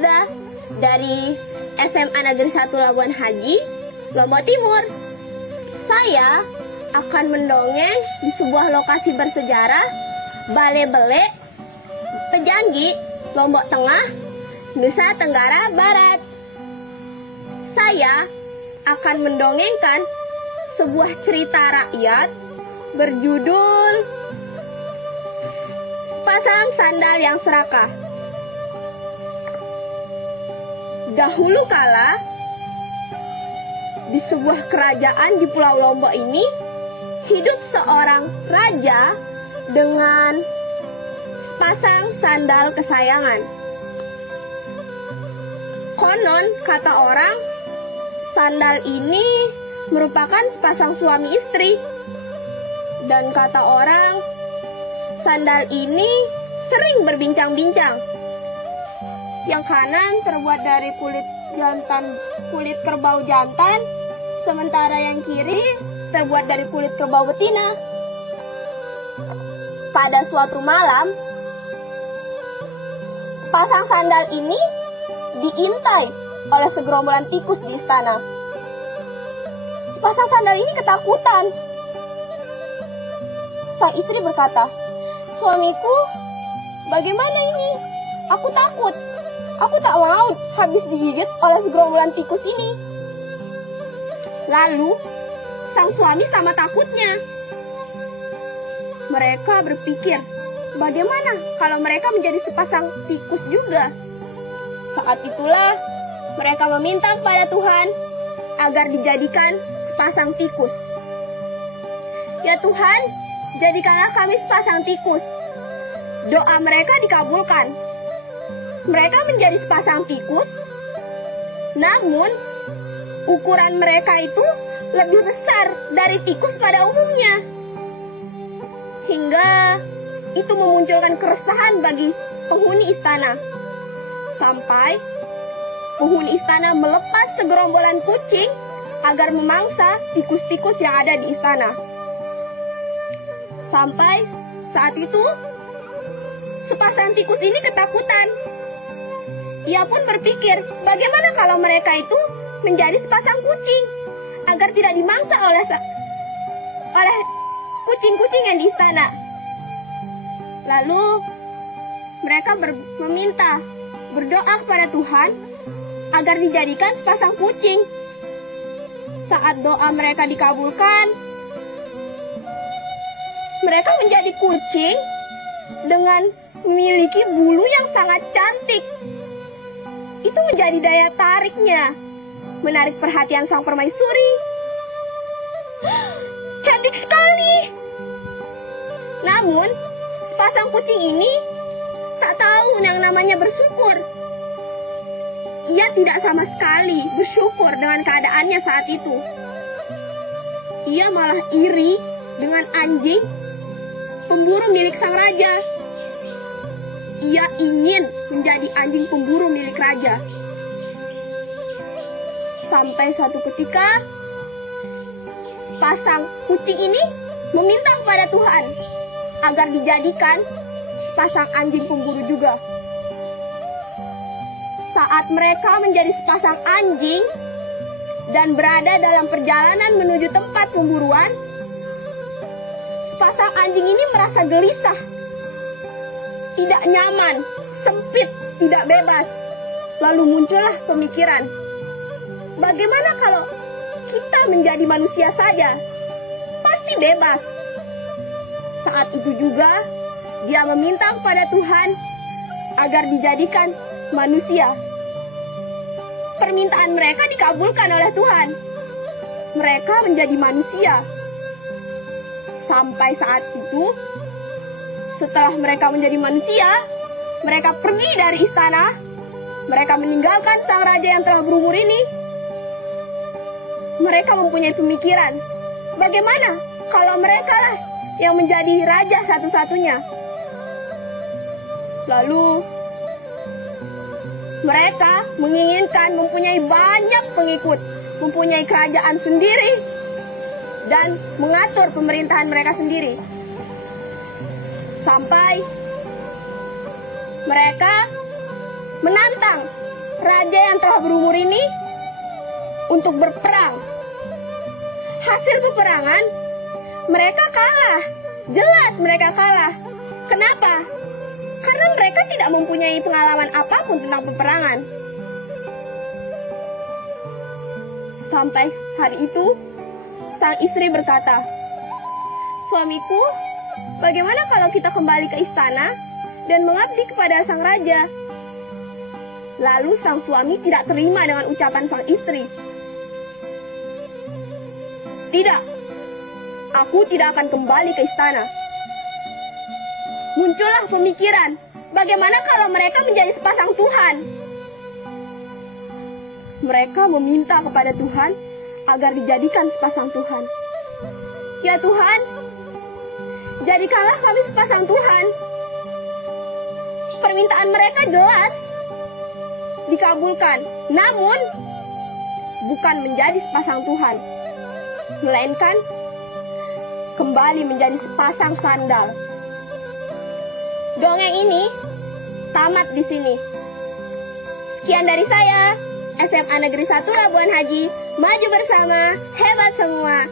Mazda dari SMA Negeri 1 Labuan Haji, Lombok Timur. Saya akan mendongeng di sebuah lokasi bersejarah, Balai Bele, Pejanggi, Lombok Tengah, Nusa Tenggara Barat. Saya akan mendongengkan sebuah cerita rakyat berjudul Pasang Sandal yang Serakah. Dahulu kala, di sebuah kerajaan di Pulau Lombok ini, hidup seorang raja dengan pasang sandal kesayangan. Konon kata orang, sandal ini merupakan sepasang suami istri. Dan kata orang, sandal ini sering berbincang-bincang. Yang kanan terbuat dari kulit kerbau jantan, sementara yang kiri terbuat dari kulit kerbau betina. Pada suatu malam, pasang sandal ini diintai oleh segerombolan tikus di istana. Pasang sandal ini ketakutan. Sang istri berkata, "Suamiku, bagaimana ini? Aku takut. Aku tak mau habis digigit oleh segerombolan tikus ini." Lalu, sang suami sama takutnya. Mereka berpikir, bagaimana kalau mereka menjadi sepasang tikus juga? Saat itulah, mereka meminta kepada Tuhan agar dijadikan sepasang tikus. "Ya Tuhan, jadikanlah kami sepasang tikus." Doa mereka dikabulkan. Mereka menjadi sepasang tikus, namun ukuran mereka itu lebih besar dari tikus pada umumnya. Hingga itu memunculkan keresahan bagi penghuni istana. Sampai penghuni istana melepas segerombolan kucing agar memangsa tikus-tikus yang ada di istana. Sampai saat itu, sepasang tikus ini ketakutan. Ia pun berpikir, bagaimana kalau mereka itu menjadi sepasang kucing agar tidak dimangsa oleh kucing-kucing yang di istana. Lalu mereka berdoa kepada Tuhan agar dijadikan sepasang kucing. Saat doa mereka dikabulkan, mereka menjadi kucing dengan memiliki bulu yang sangat cantik. Itu menjadi daya tariknya, menarik perhatian sang permaisuri. Cantik sekali. Namun, sepasang kucing ini tak tahu yang namanya bersyukur. Ia tidak sama sekali bersyukur dengan keadaannya saat itu. Ia malah iri dengan anjing pemburu milik sang raja. Ia ingin menjadi anjing pemburu milik raja. Sampai suatu ketika, pasang kucing ini meminta kepada Tuhan agar dijadikan pasang anjing pemburu juga. Saat mereka menjadi sepasang anjing dan berada dalam perjalanan menuju tempat pemburuan, sepasang anjing ini merasa gelisah, tidak nyaman, sempit, tidak bebas. Lalu muncullah pemikiran, bagaimana kalau kita menjadi manusia saja? Pasti bebas. Saat itu juga, dia meminta kepada Tuhan agar dijadikan manusia. Permintaan mereka dikabulkan oleh Tuhan. Mereka menjadi manusia. Sampai saat itu, setelah mereka menjadi manusia, mereka pergi dari istana. Mereka meninggalkan sang raja yang telah berumur ini. Mereka mempunyai pemikiran, bagaimana kalau mereka lah yang menjadi raja satu-satunya? Lalu, mereka menginginkan mempunyai banyak pengikut, mempunyai kerajaan sendiri, dan mengatur pemerintahan mereka sendiri. Sampai mereka menantang raja yang telah berumur ini untuk berperang. Hasil peperangan, mereka kalah. Jelas mereka kalah. Kenapa? Karena mereka tidak mempunyai pengalaman apapun tentang peperangan. Sampai hari itu, sang istri berkata, "Suamiku, bagaimana kalau kita kembali ke istana dan mengabdi kepada sang raja?" Lalu sang suami tidak terima dengan ucapan sang istri. "Tidak, aku tidak akan kembali ke istana." Muncullah pemikiran, bagaimana kalau mereka menjadi sepasang Tuhan? Mereka meminta kepada Tuhan agar dijadikan sepasang Tuhan. "Ya Tuhan, jadikanlah kami sepasang Tuhan." Permintaan mereka jelas dikabulkan, namun bukan menjadi sepasang Tuhan, melainkan kembali menjadi sepasang sandal. Dongeng ini tamat di sini. Sekian dari saya, SMA Negeri 1 Labuan Haji, maju bersama, hebat semua.